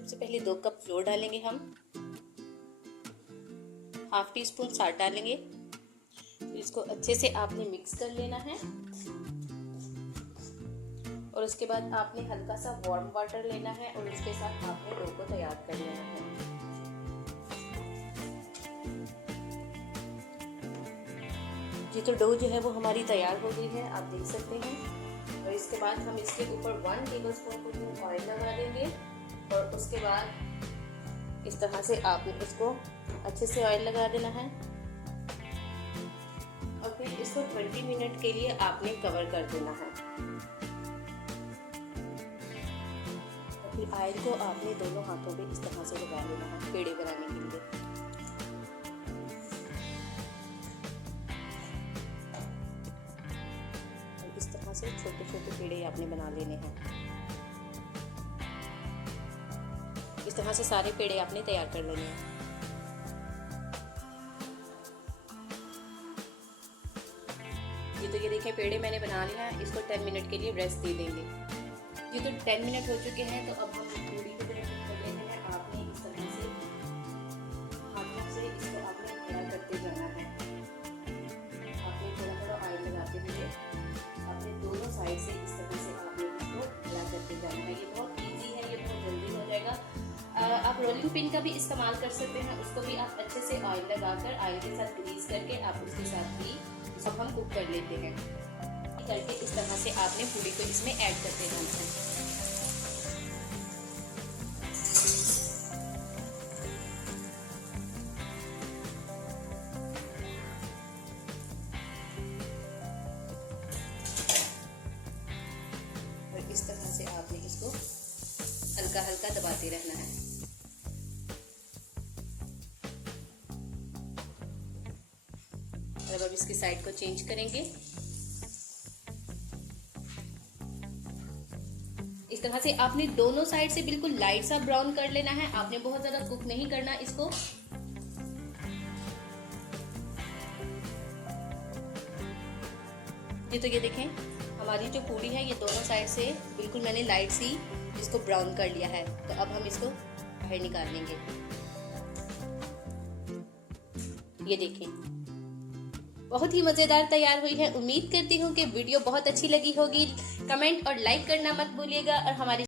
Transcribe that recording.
सबसे पहले 2 cup floor डालेंगे हम, हाफ टी स्पून साल्ट डालेंगे। तो इसको अच्छे से आपने मिक्स कर लेना है और उसके बाद आपने हल्का सा वार्म वाटर लेना है और उसके साथ आपने डो को तैयार कर लेना है। जी तो डो जो है वो हमारी तैयार हो गई है, आप देख सकते हैं। और इसके बाद हम इसके ऊपर 1 टेबलस्पून कुकिंग ऑयल लगा देंगे और उसके बाद इस तरह से आपने इसको अच्छे से ऑयल लगा देना है और फिर इसको 20 मिनट के लिए आपने कवर कर देना है। और फिर ऑयल को आपने दोनों हाथों पे इस तरह से लगा लेना है पेड़े बनाने के लिए। इस तरह से छोटे छोटे पेड़े आपने बना लेने हैं। इस तरह से सारे पेड़े आपने तैयार कर लेने हैं। ये देखिए पेड़े मैंने बना लिया है। इसको 10 मिनट के लिए रेस्ट दे देंगे। ये तो 10 मिनट हो चुके हैं, तो अब हम पूरी को कर लेते हैं। आपने इस तरह से हाथों से इसको आपने खड़ा करते जाना है। आपने थोड़ा थोड़ा ऑयल लगाते हुए अपने दोनों साइड से इस तरह से आपने इसको खड़ा करते जाना है। ये बहुत इजी है, ये बहुत जल्दी हो जाएगा। आप रोलिंग पिन का भी इस्तेमाल कर सकते हैं, उसको भी आप अच्छे से ऑयल लगाकर ऑयल के साथ ग्रीस करके आप उसके साथ भी सब हम कुक कर लेते हैं। करके इस तरह से आपने पूरी को इसमें ऐड करते जाना है। और इस तरह से आपने इसको हल्का हल्का दबाते रहना है। अब इसकी साइड को चेंज करेंगे। इस तरह से आपने दोनों साइड से बिल्कुल लाइट सा ब्राउन कर लेना है। आपने बहुत ज्यादा कुक नहीं करना इसको। ये देखें हमारी जो पूरी है ये दोनों साइड से बिल्कुल मैंने लाइट सी इसको ब्राउन कर लिया है। तो अब हम इसको बाहर निकाल लेंगे। ये देखें बहुत ही मजेदार तैयार हुई है। उम्मीद करती हूँ कि वीडियो बहुत अच्छी लगी होगी। कमेंट और लाइक करना मत भूलिएगा और हमारी